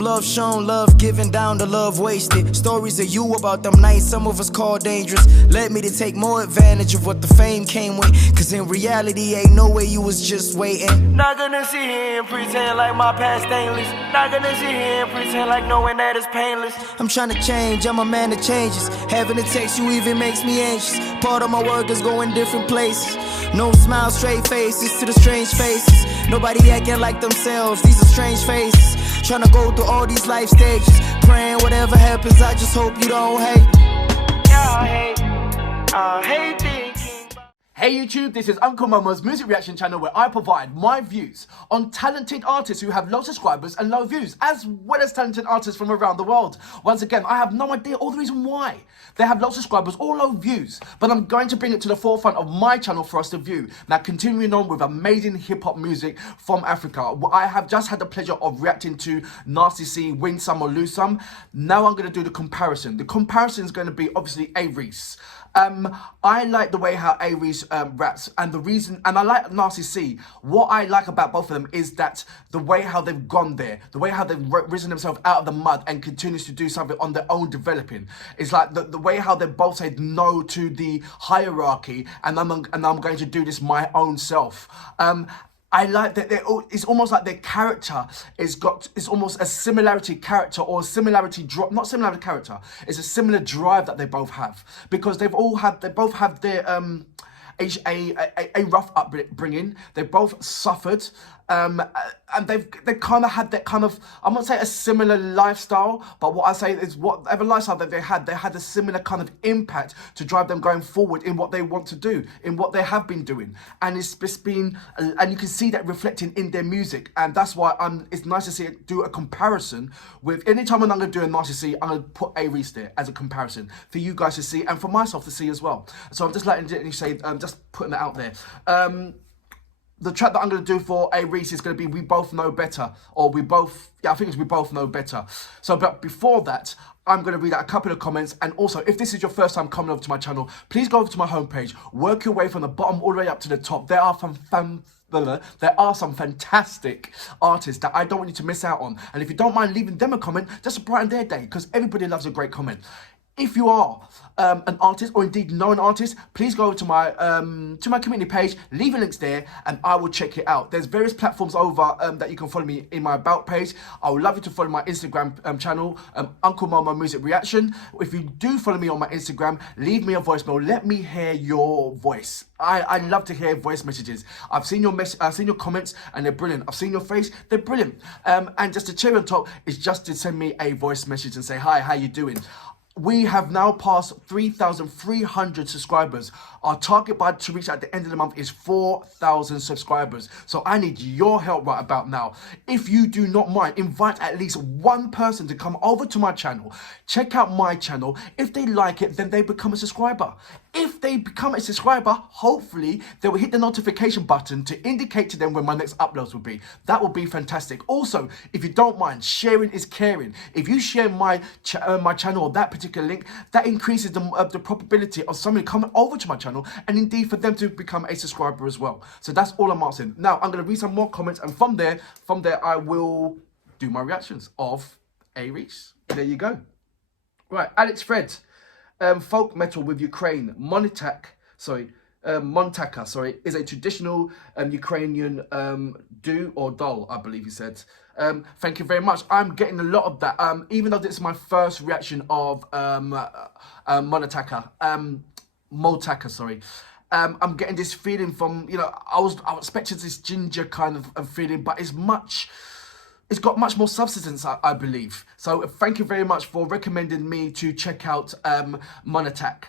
Some love shown, love given, down to love wasted. Stories of you about them nights some of us call dangerous. Led me to take more advantage of what the fame came with. Cause in reality, ain't no way you was just waiting. Not gonna sit here and pretend like my past stainless. Not gonna sit here and pretend like knowing that it's painless. I'm trying to change, I'm a man that changes. Having to text you even makes me anxious. Part of my work is going different places. No smile, straight faces to the strange faces. Nobody acting like themselves, these are strange faces. Trying to go through all these life stages. Praying whatever happens, I just hope you don't hate. Yeah, I hate thinking. Hey YouTube, this is Uncle Momo's music reaction channel where I provide my views on talented artists who have low subscribers and low views, as well as talented artists from around the world. Once again, I have no idea all the reason why they have low subscribers or low views, but I'm going to bring it to the forefront of my channel for us to view. Now, continuing on with amazing hip-hop music from Africa, I have just had the pleasure of reacting to Nasty C, Win Some or Lose Some. Now I'm going to do the comparison. The comparison is going to be obviously A-reece. I like the way how A-reece raps, and the reason, and I like Nasty C. What I like about both of them is that the way how they've gone there, the way how they've risen themselves out of the mud and continues to do something on their own developing. It's like the way how they both said no to the hierarchy, and I'm going to do this my own self. I like that it's almost like their character it's almost a similarity character or a similarity not similarity character. It's a similar drive that they both have, because they both have their a rough upbringing. They both suffered, and they kind of had that kind of, I'm not saying a similar lifestyle, but what I say is whatever lifestyle that they had a similar kind of impact to drive them going forward in what they want to do, in what they have been doing, and it's just been, and you can see that reflecting in their music, and that's why it's nice to see it do a comparison with. Anytime I'm going to do a Nasty C, I'm going to put A-reece there as a comparison for you guys to see and for myself to see as well. So I'm just letting you say, just putting it out there. The track that I'm going to do for A-reece is going to be We Both Know Better, or We Both Know Better. So, but before that, I'm going to read out a couple of comments, and also, if this is your first time coming over to my channel, please go over to my homepage, work your way from the bottom all the way up to the top. There are some fantastic artists that I don't want you to miss out on, and if you don't mind leaving them a comment, just to brighten their day, because everybody loves a great comment. If you are an artist, or indeed know an artist, please go over to my community page, leave your links there, and I will check it out. There's various platforms over that you can follow me in my about page. I would love you to follow my Instagram channel, Uncle Momo Music Reaction. If you do follow me on my Instagram, leave me a voicemail. Let me hear your voice. I love to hear voice messages. I've seen your comments, and they're brilliant. I've seen your face, they're brilliant. And just a cherry on top is just to send me a voice message and say, hi, how you doing? We have now passed 3,300 subscribers. Our target to reach at the end of the month is 4,000 subscribers. So I need your help right about now. If you do not mind, invite at least one person to come over to my channel, check out my channel. If they like it, then they become a subscriber. If they become a subscriber, hopefully they will hit the notification button to indicate to them when my next uploads will be. That would be fantastic. Also, if you don't mind, sharing is caring. If you share my channel or that particular link, that increases the probability of somebody coming over to my channel, and indeed for them to become a subscriber as well. So that's all I'm asking. Now I'm going to read some more comments, and from there I will do my reactions of A-reece. There you go. Right, Alex Fred. Folk metal with Ukraine. Montaka, is a traditional Ukrainian do or doll, I believe he said. Thank you very much. I'm getting a lot of that. Even though this is my first reaction of Montaka, I'm getting this feeling from, I was expecting this ginger kind of feeling, but it's got much more substance, I believe. So thank you very much for recommending me to check out Montaka.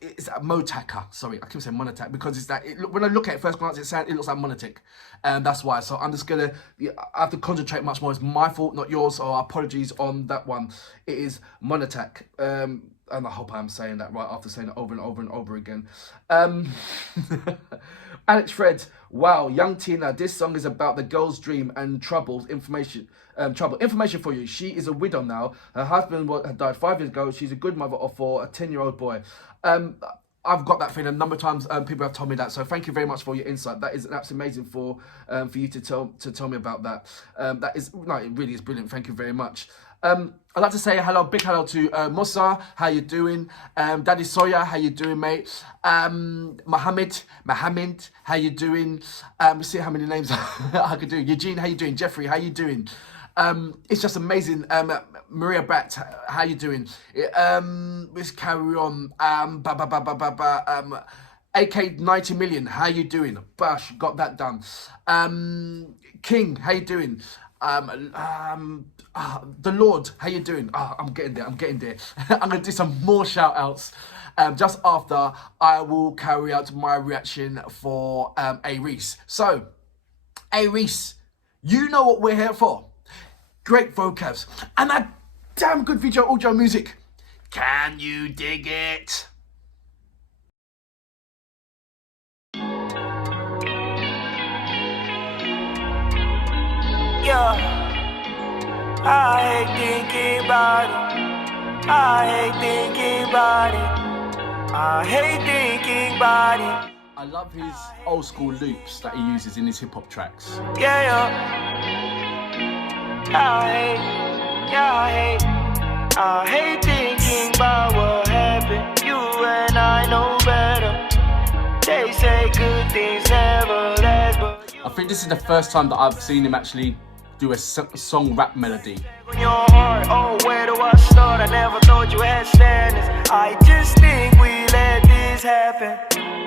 It's Motaka. Sorry, I keep saying Montaka because it's that. When I look at it first glance, it looks like Monotic, and that's why. So I'm just gonna. I have to concentrate much more. It's my fault, not yours. So apologies on that one. It is Monotak. And I hope I'm saying that right after saying it over and over and over again. Alex Fred, wow, young Tina, this song is about the girl's dream and trouble. Information for you. She is a widow now. Her husband had died 5 years ago. She's a good mother for a 10-year-old boy. I've got that feeling a number of times. People have told me that, so thank you very much for your insight. That is absolutely amazing for you to tell me about that. That is, no, it really is brilliant. Thank you very much. I'd like to say hello, big hello to Musa. How you doing? Daddy Soya, how you doing, mate? Mohammed, how you doing? Let's see how many names I could do. Eugene, how you doing? Jeffrey, how you doing? It's just amazing. Maria Bat, how you doing? Let's carry on. AK 90 million, how you doing? Bash, got that done. King, how you doing? The Lord, how you doing? I'm getting there. I'm gonna do some more shout outs. Just after I will carry out my reaction for A-reece. So, A-reece, you know what we're here for. Great vocabs and a damn good video audio music. Can you dig it? Yeah, I hate thinking about it. I hate thinking about it. I love his old school loops that he uses in his hip hop tracks. I hate thinking about what happened. You and I know better. They say good things never last, but I think this is the first time that I've seen him actually do a song rap melody. on your heart, oh, where do I start? I never thought you had standards. I just think we let this happen.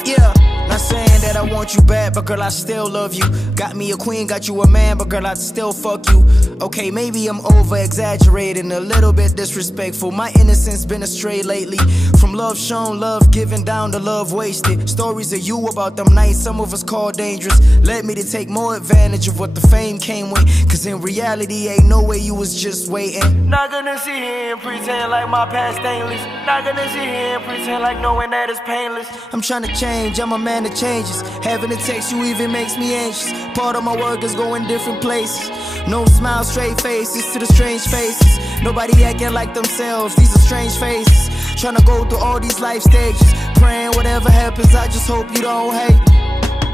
Yeah, not saying that I want you bad, but girl, I still love you. Got me a queen, got you a man, but girl, I'd still fuck you. Okay, maybe I'm over-exaggerating, a little bit disrespectful. My innocence been astray lately. From love shown, love given, down to love wasted. Stories of you about them nights some of us call dangerous led me to take more advantage of what the fame came with. Cause in reality, ain't no way you was just waiting. Not gonna sit here and pretend like my past stainless. Not gonna sit here and pretend like knowing that it's painless. I'm trying to change, I'm a man that changes. Having to text you even makes me anxious. Part of my work is going different places. No smile, straight faces to the strange faces. Nobody acting like themselves, these are strange faces. Trying to go through all these life stages. Praying whatever happens, I just hope you don't hate.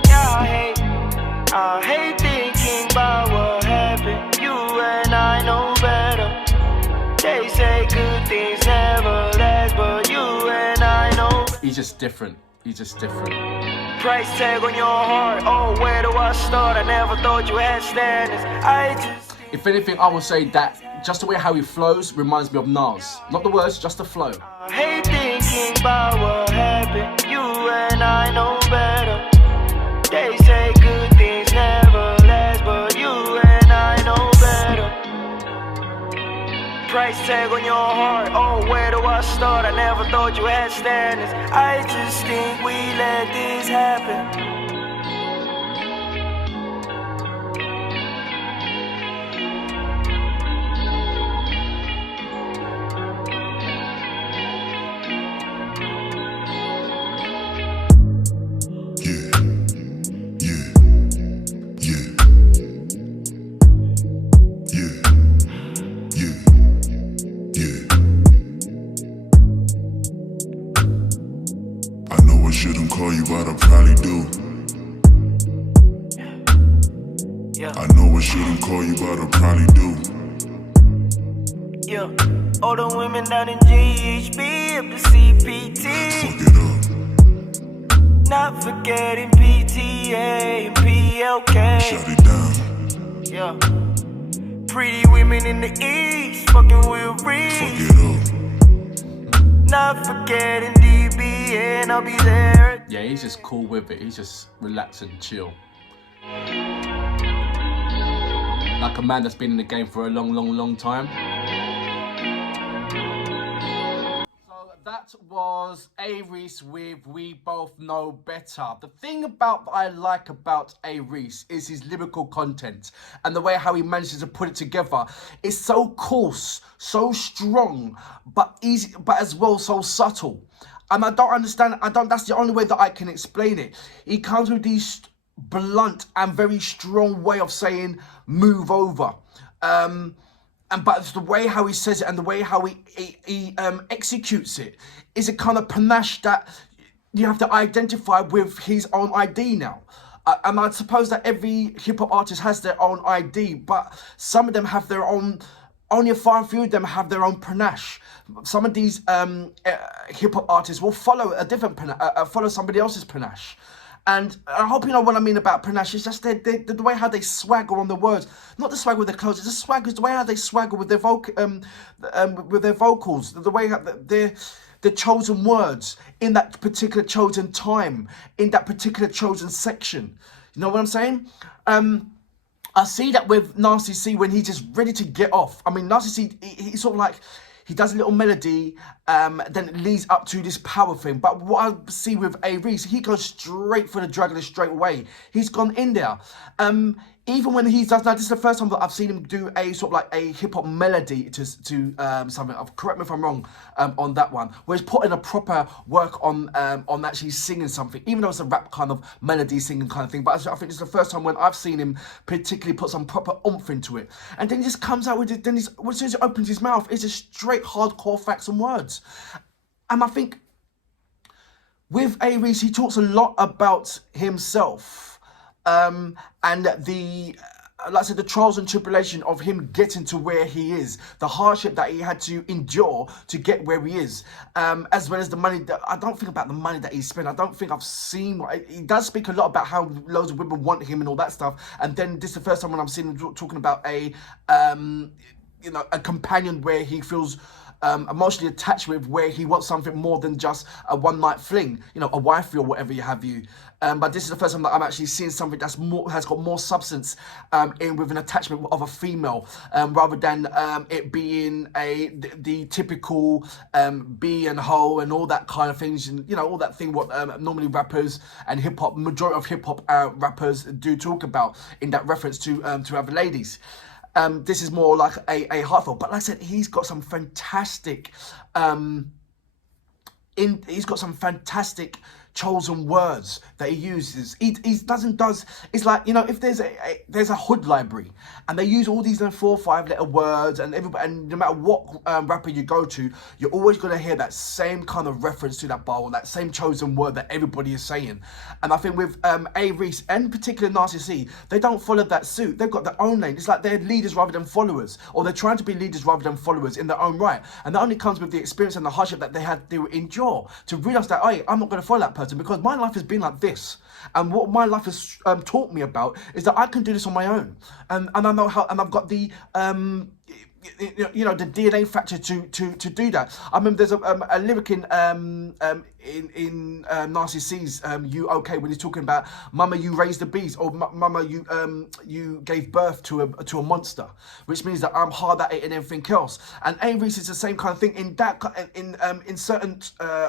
Yeah, I hate thinking about what happened. You and I know better. They say good things never last, but you and I know. He's just different. Price tag on your heart, oh, where do I start? I never thought you had standards. If anything, I would say that just the way how he flows reminds me of Nas. Not the words, just the flow. I hate thinking about what happened. You and I know better. They say good things never last, but you and I know better. Price tag on your heart, oh, where do I start? I never thought you had standards. I just think we let this happen. Shouldn't call you, but I probably do. I know I shouldn't call you, but I probably do. Yeah, all the women down in GHB up to CPT. Fuck it up. Not forgetting PTA and PLK. Shut it down. Yeah, pretty women in the East fucking with Reese. Fuck it up. Not forgetting DB, I'll be there. Yeah, he's just cool with it. He's just relaxed and chill. Like a man that's been in the game for a long time. So that was A-reece with We Both Know Better. The thing that I like about A-reece is his lyrical content and the way how he manages to put it together. It's so coarse, so strong, but easy, but as well so subtle. And I don't understand, that's the only way that I can explain it. He comes with these blunt and very strong way of saying, move over. But it's the way how he says it and the way how he executes it is a kind of panache that you have to identify with his own ID now. And I suppose that every hip-hop artist has their own ID, but some of them have their own, only a far few of them have their own panache. Some of these hip-hop artists will follow a different follow somebody else's panache. And I hope you know what I mean about panache. It's just the way how they swagger on the words. Not the swagger with their clothes, it's the swagger, the way how they swagger with their vocals, the way how the chosen words in that particular chosen time, in that particular chosen section. You know what I'm saying? I see that with Nasty C when he's just ready to get off. I mean, Nasty C, he's sort of like, he does a little melody, then it leads up to this power thing. But what I see with A-reece, he goes straight for the jugular straight away. He's gone in there. Even when he does, now this is the first time that I've seen him do a sort of like a hip hop melody to something. Correct me if I'm wrong on that one. Where he's putting a proper work on actually singing something, even though it's a rap kind of melody singing kind of thing. But I think this is the first time when I've seen him particularly put some proper oomph into it. And then he just comes out with it. Then as soon as he opens his mouth, it's just straight hardcore facts and words. And I think with A-reece, he talks a lot about himself. And the, like I said, the trials and tribulation of him getting to where he is, the hardship that he had to endure to get where he is, as well as the money that, I don't think about the money that he spent. I don't think I've seen, he does speak a lot about how loads of women want him and all that stuff. And then this is the first time when I'm seeing him talking about a companion where he feels emotionally attached with, where he wants something more than just a one-night fling, you know, a wifey or whatever you have you. But this is the first time that I'm actually seeing something that's more, has got more substance with an attachment of a female, rather than it being the typical B and ho and all that kind of things, and you know, all that thing what normally rappers and hip hop, majority of hip hop rappers do talk about in that reference to other ladies. This is more like a heartfelt, but like I said, he's got some fantastic chosen words that he uses. He does, it's like, you know, if there's a hood library and they use all these 4 or 5 letter words, and everybody, and no matter what rapper you go to, you're always going to hear that same kind of reference to that bar, or that same chosen word that everybody is saying. And I think with A-reece and particularly Nasty C, they don't follow that suit. They've got their own lane. It's like they're leaders rather than followers, or they're trying to be leaders rather than followers in their own right. And that only comes with the experience and the hardship that they had to endure to realize that, hey, I'm not going to follow that person, because my life has been like this, and what my life has taught me about is that I can do this on my own, and I know how, and I've got the you know, the DNA factor to do that. I remember there's a lyric in Nasty C's "You Okay" when he's talking about "Mama, you raised the beast," or "Mama, you gave birth to a monster," which means that I'm hard at it and everything else. And A-reece is the same kind of thing in that in certain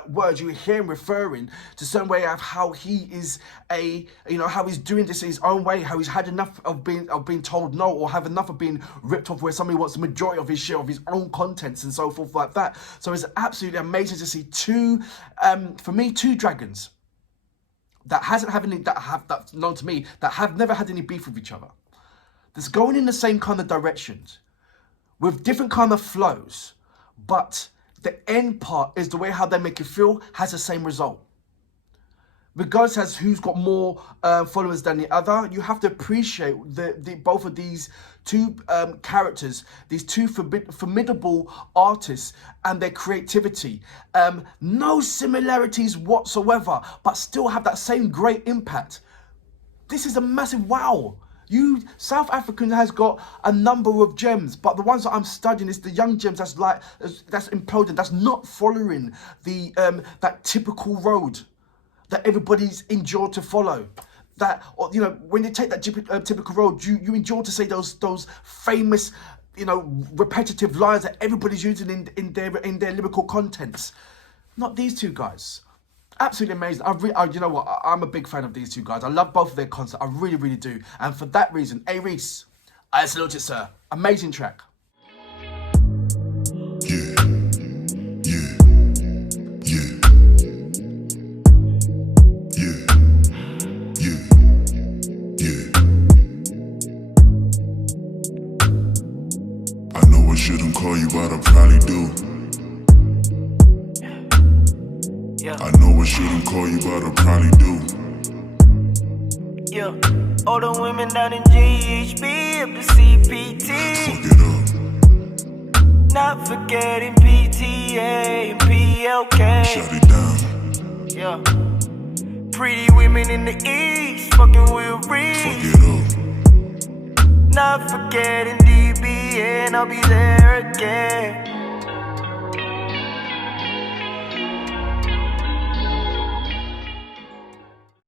words you hear him referring to certain way of how he is how he's doing this in his own way, how he's had enough of being told no, or have enough of being ripped off, where somebody wants the majority of his share of his own contents and so forth like that. So it's absolutely amazing to see two dragons that known to me that have never had any beef with each other, that's going in the same kind of directions with different kind of flows, but the end part is the way how they make you feel has the same result. Regardless as who's got more followers than the other, you have to appreciate the both of these two characters, these two formidable artists and their creativity. No similarities whatsoever, but still have that same great impact. This is a massive wow. South African has got a number of gems, but the ones that I'm studying is the young gems that's imploding, that's not following the that typical road that everybody's endured to follow. That, or, you know, when you take that typical road, you endure to say those famous, you know, repetitive lines that everybody's using in their lyrical contents. Not these two guys. Absolutely amazing. You know what? I'm a big fan of these two guys. I love both of their content. I really, really do. And for that reason, A-reece, I salute it, sir. Amazing track. Shouldn't call you, but I probably do. Yeah. I know I shouldn't call you, but I probably do. Yeah. All the women down in GHB up to CPT. Fuck it up. Not forgetting PTA and PLK. Shut it down. Yeah. Pretty women in the East, fucking with Reese. Fuck it up. Not forgetting DB, and I'll be there again.